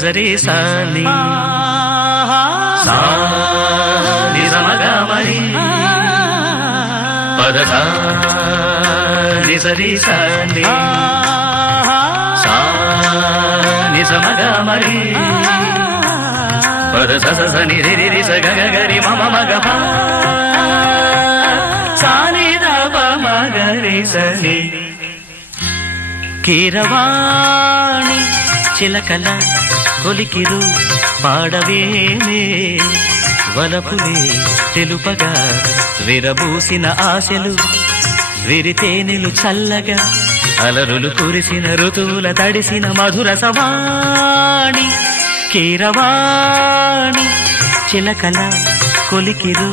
నిజరి సాని సా నిజమగ మరి పదస నిజరి సాని సా నిజమగ మరి పదస స ని రి రి స గ గ రి మ మ మ గ ప సా ని ద ప మ గ రి స ని కీరవాణి చిలకల కొలికిరు పాడవేమే వలపులే తెలుపగా విరబూసిన ఆశలు విరితేనెలు చల్లగా అలరులు కురిసిన ఋతువుల తడిసిన మధుర సవాణి కీరవాణి చిలకల కొలికిరు